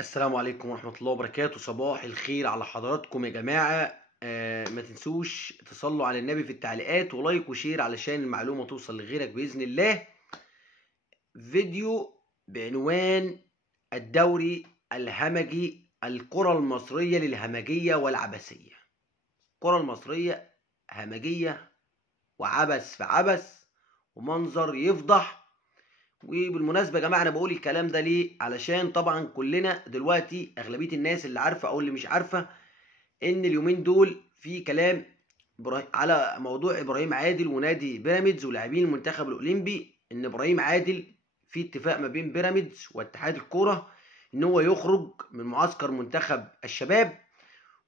السلام عليكم ورحمة الله وبركاته. صباح الخير على حضراتكم يا جماعة. ما تنسوش تصلوا على النبي في التعليقات ولايك وشير علشان المعلومة توصل لغيرك بإذن الله. فيديو بعنوان الدوري الهمجي، الكرة المصرية للهمجية والعبثية. الكرة المصرية همجية وعبث في عبث ومنظر يفضح. وبالمناسبة يا جماعة أنا بقول الكلام ده ليه؟ علشان طبعا كلنا دلوقتي أغلبية الناس اللي عارفة أو اللي مش عارفة إن اليومين دول في كلام على موضوع إبراهيم عادل ونادي بيراميدز ولاعبين المنتخب الأولمبي، إن إبراهيم عادل في اتفاق ما بين بيراميدز واتحاد الكورة إن هو يخرج من معسكر منتخب الشباب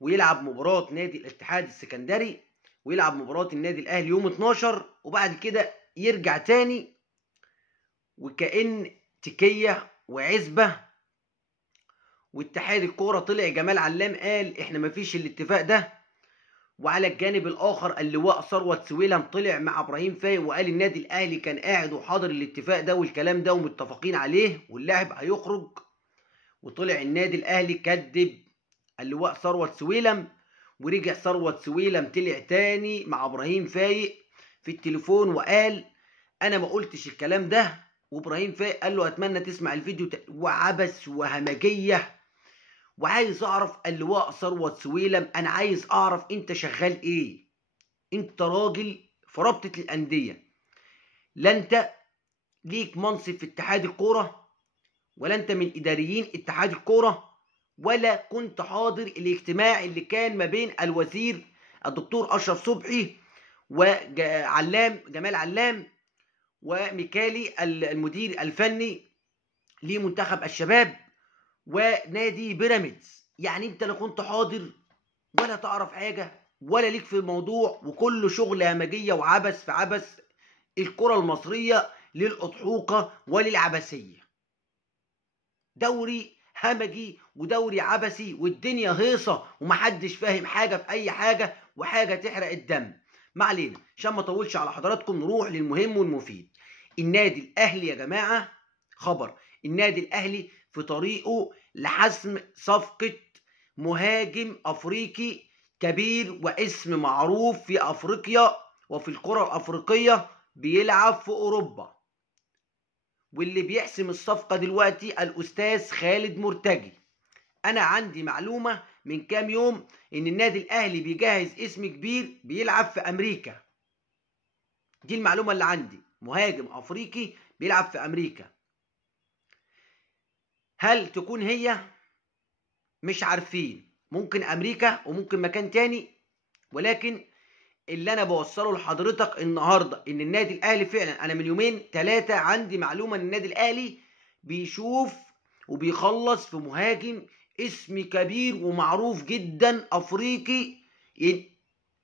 ويلعب مباراة نادي الاتحاد السكندري ويلعب مباراة النادي الأهلي يوم 12، وبعد كده يرجع تاني وكأن تكية وعزبة. واتحاد الكورة طلع جمال علام قال احنا مفيش الاتفاق ده، وعلى الجانب الاخر اللواء ثروت سويلم طلع مع ابراهيم فايق وقال النادي الاهلي كان قاعد وحاضر الاتفاق ده والكلام ده ومتفقين عليه واللاعب هيخرج. وطلع النادي الاهلي كذب اللواء ثروت سويلم، ورجع ثروت سويلم طلع تاني مع ابراهيم فايق في التليفون وقال انا ما قلتش الكلام ده. وابراهيم فايق قال له اتمنى تسمع الفيديو وعبث وهمجيه. وعايز اعرف اللواء ثروت سويلم، انا عايز اعرف انت شغال ايه؟ انت راجل في رابطه الانديه، لا انت ليك منصب في اتحاد الكوره ولا انت من اداريين اتحاد الكوره ولا كنت حاضر الاجتماع اللي كان ما بين الوزير الدكتور اشرف صبحي وعلام جمال علام وميكالي المدير الفني لمنتخب الشباب ونادي بيراميدز. يعني انت لا كنت حاضر ولا تعرف حاجة ولا ليك في الموضوع، وكله شغل همجية وعبث في عبث. الكرة المصرية للأضحوكة وللعبثية، دوري همجي ودوري عبثي والدنيا هيصة ومحدش فاهم حاجة في أي حاجة وحاجة تحرق الدم. ما علينا عشان ما اطولش على حضراتكم، نروح للمهم والمفيد. النادي الاهلي يا جماعه، خبر النادي الاهلي في طريقه لحسم صفقه مهاجم افريقي كبير واسم معروف في افريقيا وفي القرى الافريقيه، بيلعب في اوروبا. واللي بيحسم الصفقه دلوقتي الاستاذ خالد مرتجي. انا عندي معلومه من كام يوم ان النادي الاهلي بيجهز اسم كبير بيلعب في امريكا. دي المعلومه اللي عندي، مهاجم افريقي بيلعب في امريكا. هل تكون هي؟ مش عارفين، ممكن امريكا وممكن مكان تاني، ولكن اللي انا بوصله لحضرتك النهارده ان النادي الاهلي فعلا، انا من يومين ثلاثه عندي معلومه ان النادي الاهلي بيشوف وبيخلص في مهاجم اسم كبير ومعروف جدا افريقي،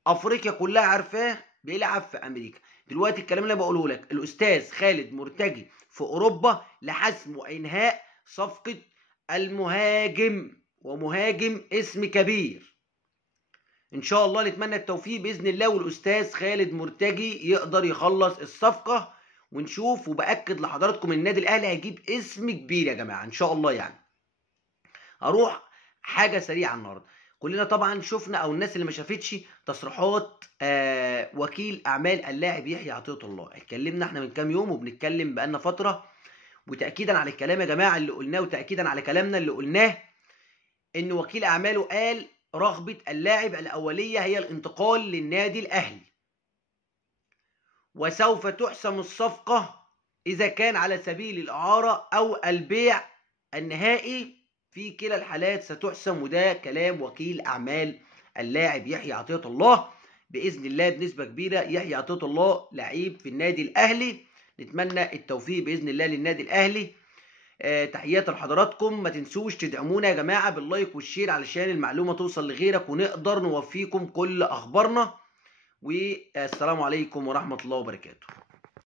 افريقيا كلها عارفاه، بيلعب في امريكا. دلوقتي الكلام اللي انا بقوله لك، الاستاذ خالد مرتجي في اوروبا لحسم وانهاء صفقه المهاجم، ومهاجم اسم كبير. ان شاء الله نتمنى التوفيق باذن الله، والاستاذ خالد مرتجي يقدر يخلص الصفقه ونشوف. وباكد لحضراتكم النادي الاهلي هيجيب اسم كبير يا جماعه ان شاء الله. يعني هروح حاجه سريعه النهارده. كلنا طبعا شفنا، او الناس اللي ما شافتش، تصريحات وكيل اعمال اللاعب يحيى عطية الله. اتكلمنا احنا من كام يوم وبنتكلم بقالنا فتره، وتاكيدا على الكلام يا جماعه اللي قلناه وتاكيدا على كلامنا اللي قلناه، ان وكيل اعماله قال رغبه اللاعب الاوليه هي الانتقال للنادي الاهلي، وسوف تحسم الصفقه اذا كان على سبيل الاعاره او البيع النهائي. في كلا الحالات ستحسم، وده كلام وكيل اعمال اللاعب يحيى عطية الله. باذن الله بنسبه كبيره يحيى عطية الله لعيب في النادي الاهلي، نتمنى التوفيق باذن الله للنادي الاهلي. تحيات لحضراتكم، ما تنسوش تدعمونا يا جماعه باللايك والشير علشان المعلومه توصل لغيرك ونقدر نوفيكم كل اخبارنا. والسلام عليكم ورحمه الله وبركاته.